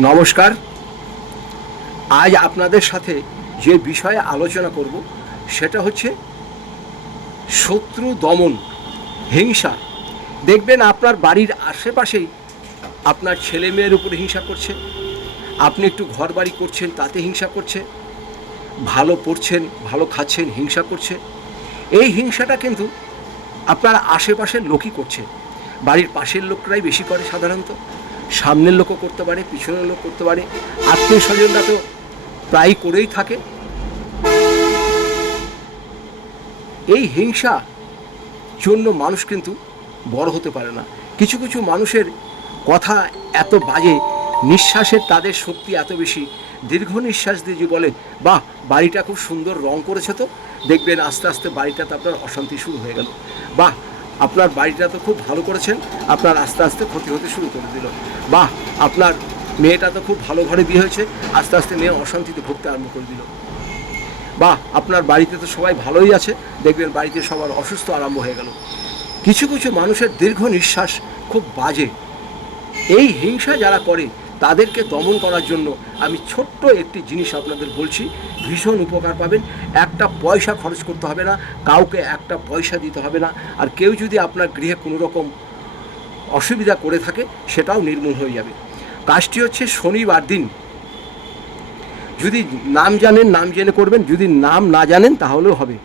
নমস্কার। আজ আপনাদের সাথে যে বিষয়ে আলোচনা করব, সেটা হচ্ছে শত্রু দমন, হিংসা। দেখবেন আপনার বাড়ির আশেপাশেই আপনার ছেলে মেয়ের উপরে হিংসা করছে, আপনি একটু ঘর বাড়ি করছেন, তাতে হিংসা করছে, ভালো পড়ছেন, ভালো খাচ্ছেন, হিংসা করছে। এই হিংসাটা কিন্তু আপনার আশেপাশের লোকই করছে। বাড়ির পাশের লোকরাই বেশি করে সাধারণত। সামনের লোকও করতে পারে, পিছনের লোক করতে পারে। আত্মীয় স্বজনরা তো প্রায় করেই থাকে। এই হিংসা জন্য মানুষ কিন্তু বড় হতে পারে না। কিছু কিছু মানুষের কথা এত বাজে, নিঃশ্বাসের তাদের শক্তি এত বেশি, দীর্ঘ নিঃশ্বাস দিয়ে যে বলে, বাহ, বাড়িটা খুব সুন্দর, রং করেছে তো। দেখবেন আস্তে আস্তে বাড়িটাতে আপনার অশান্তি শুরু হয়ে গেল। বাহ আপনার বাড়িটা তো খুব ভালো করেছেন, আপনার আস্তে আস্তে ক্ষতি হতে শুরু করে দিল। বাহ, আপনার মেয়েটা তো খুব ভালো ঘরে বিয়ে হয়েছে, আস্তে আস্তে মেয়ে অশান্তিতে ভুগতে আরম্ভ করে দিল। বাহ, আপনার বাড়িতে তো সবাই ভালোই আছে, দেখবেন বাড়িতে সবার অসুস্থ আরম্ভ হয়ে গেল। কিছু কিছু মানুষের দীর্ঘ নিঃশ্বাস খুব বাজে। এই হিংসা যারা করে তাদেরকে দমন করার জন্য আমি ছোট্ট একটি জিনিস আপনাদের বলছি, ভীষণ উপকার পাবেন। একটা পয়সা খরচ করতে হবে না, কাউকে একটা পয়সা দিতে হবে না। আর কেউ যদি আপনার গৃহে কোনো রকম অসুবিধা করে থাকে, সেটাও নির্মূল হয়ে যাবে। কাজটি হচ্ছে শনিবার দিন। যদি নাম জানেন, নাম জেনে করবেন। যদি নাম না জানেন, তাহলেও হবে।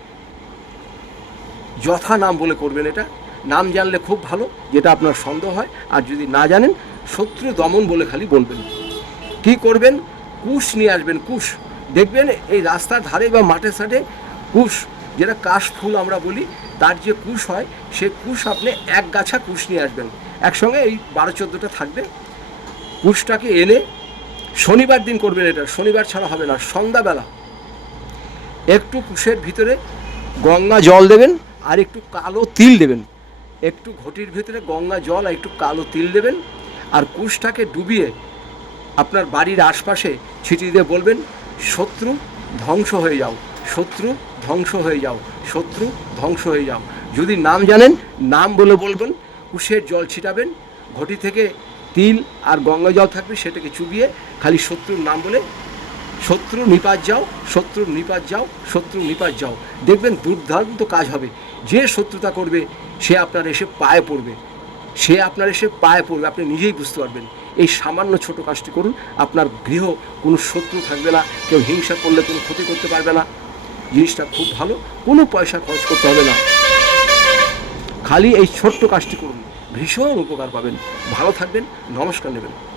যথা নাম বলে করবেন এটা। নাম জানলে খুব ভালো, যেটা আপনার সন্দেহ হয়। আর যদি না জানেন, শত্রু দমন বলে খালি বলবেন। কি করবেন? কুশ নিয়ে আসবেন, কুশ। দেখবেন এই রাস্তার ধারে বা মাঠে সাঠে কুশ, যেটা কাশ ফুল আমরা বলি, তার যে কুশ হয়, সে কুশ আপনি এক গাছা কুশ নিয়ে আসবেন। একসঙ্গে এই বারো চোদ্দোটা থাকবে। কুশটাকে এনে শনিবার দিন করবেন এটা। শনিবার ছাড়া হবে না, সন্ধ্যাবেলা। একটু কুশের ভিতরে গঙ্গা জল দেবেন আর একটু কালো তিল দেবেন। একটু ঘটির ভিতরে গঙ্গা জল আর একটু কালো তিল দেবেন আর কুশটাকে ডুবিয়ে আপনার বাড়ির আশপাশে ছিটিয়ে দিয়ে বলবেন, শত্রু ধ্বংস হয়ে যাও, শত্রু ধ্বংস হয়ে যাও, শত্রু ধ্বংস হয়ে যাও। যদি নাম জানেন, নাম বলে বলবেন, কুশের জল ছিটাবেন, ঘটি থেকে তিল আর গঙ্গা জল থাকবে সেটাকে চুবিয়ে খালি শত্রুর নাম বলে শত্রু নিপাত যাও, শত্রু নিপাত যাও, শত্রু নিপাত যাও। দেখবেন দুর্দান্ত কাজ হবে। যে শত্রুতা করবে, সে আপনার এসে পায়ে পড়বে। সে আপনার এসে পায়ে পড়বে, আপনি নিজেই বুঝতে পারবেন। এই সামান্য ছোট কাজটি করুন, আপনার গৃহ কোনো শত্রু থাকবে না, কেউ হিংসা করলে কোনো ক্ষতি করতে পারবে না। জিনিসটা খুব ভালো, কোনো পয়সা খরচ করতে হবে না। খালি এই ছোট্ট কাজটি করুন, ভীষণ উপকার পাবেন। ভালো থাকবেন, নমস্কার নেবেন।